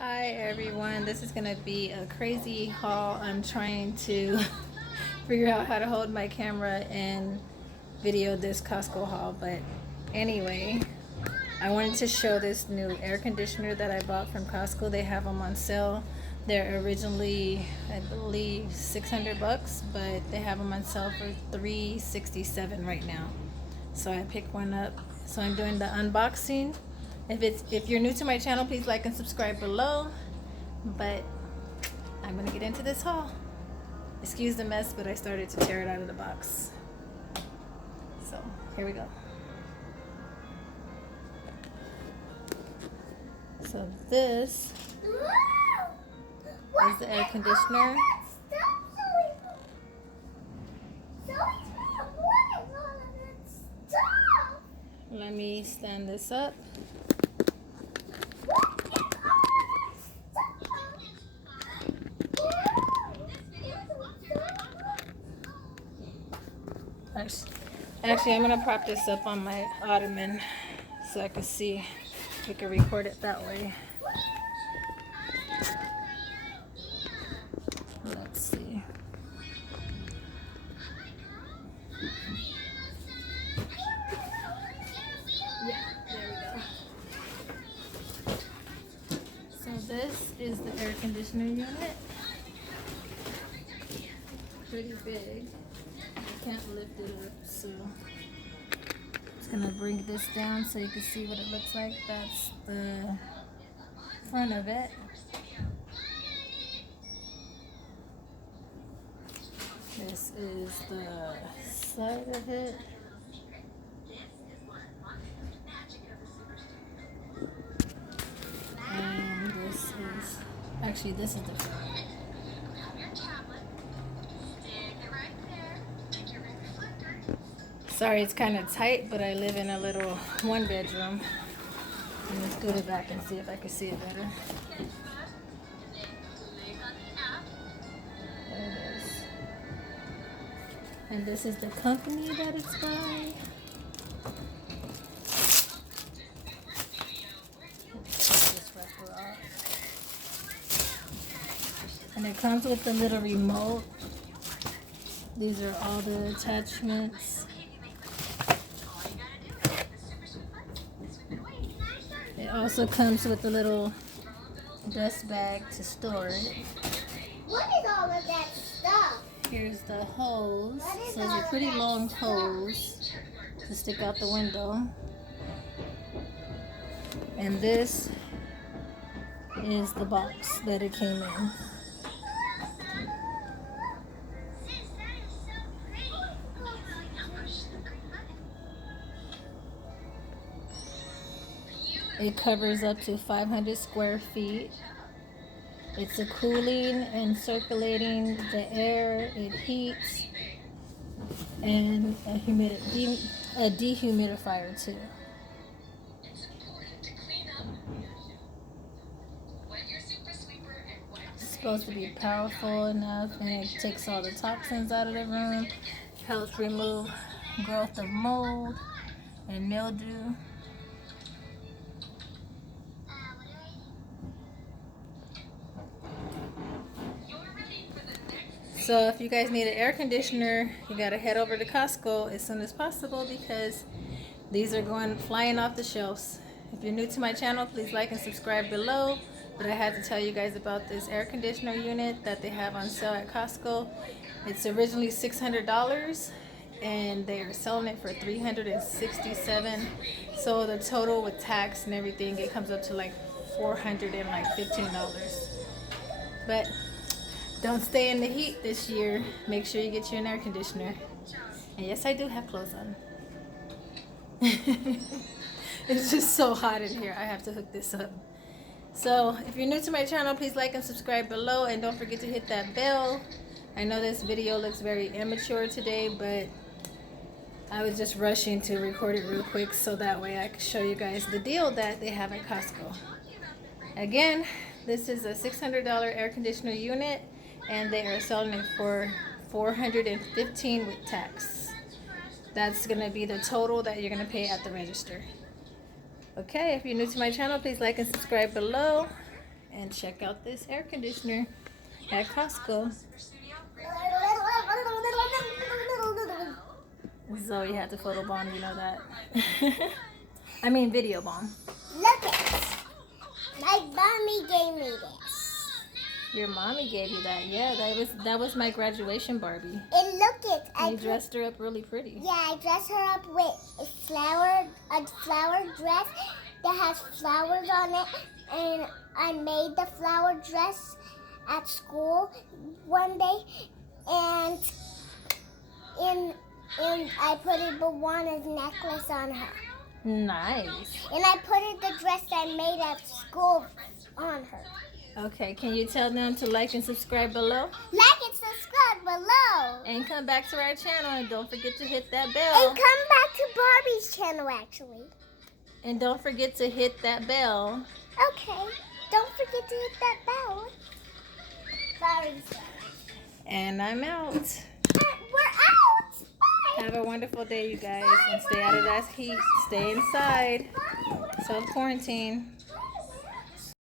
Hi everyone, this is gonna be a crazy haul. I'm trying to figure out how to hold my camera and video this Costco haul, but anyway, I wanted to show this new air conditioner that I bought from Costco. They have them on sale. They're originally, I believe, 600 bucks, but they have them on sale for $367 right now. So I picked one up. So I'm doing the unboxing. If you're new to my channel, please like and subscribe below. But I'm gonna get into this haul. Excuse the mess, but I started to tear it out of the box. So here we go. So this is the air conditioner. Let me stand this up. Actually, I'm gonna prop this up on my ottoman so I can see if we can record it that way. Let's see. Yeah, there we go. So this is the air conditioner unit. Pretty big. I can't lift it up, so it's gonna bring this down so you can see what it looks like. That's the front of it. This is the side of it. And this is the front. Sorry, it's kind of tight, but I live in a little one bedroom. Let's go to the back and see if I can see it better. There it is. And this is the company that it's by. And it comes with the little remote. These are all the attachments. It also comes with a little dust bag to store it. What is all of that stuff? Here's the hose. So it's a pretty long hose to stick out the window. And this is the box that it came in. It covers up to 500 square feet. It's a cooling and circulating the air. It heats, and a dehumidifier too. It's supposed to be powerful enough, and it takes all the toxins out of the room, helps remove growth of mold and mildew. So if you guys need an air conditioner, you gotta head over to Costco as soon as possible because these are flying off the shelves. If you're new to my channel, please like and subscribe below. But I had to tell you guys about this air conditioner unit that they have on sale at Costco. It's originally $600 and they are selling it for $367. So the total with tax and everything, it comes up to like $415. But don't stay in the heat this year. Make sure you get you an air conditioner. And yes, I do have clothes on. It's just so hot in here. I have to hook this up. So if you're new to my channel, please like and subscribe below. And don't forget to hit that bell. I know this video looks very immature today, but I was just rushing to record it real quick so that way I can show you guys the deal that they have at Costco. Again, this is a $600 air conditioner unit. And they are selling it for $415 with tax. That's going to be the total that you're going to pay at the register. Okay, if you're new to my channel, please like and subscribe below. and check out this air conditioner at Costco. Zoe had to photobomb, you know that. I mean video bomb. Look it. My mommy gave me this. Your mommy gave you that. Yeah, that was my graduation Barbie. And look it. You dressed her up really pretty. Yeah, I dressed her up with a flower dress that has flowers on it, and I made the flower dress at school one day, and I put a Bawana's necklace on her. Nice. And I put the dress I made at school on her. Okay, can you tell them to like and subscribe below? Like and subscribe below. And come back to our channel, and don't forget to hit that And bell. come back to Barbie's channel, actually. And don't forget to hit that bell. Okay. Don't forget to hit that bell. Sorry. And I'm out. We're out. Bye. Have a wonderful day, you guys. And stay out of that heat. Stay inside. Bye. Self-quarantine. Bye.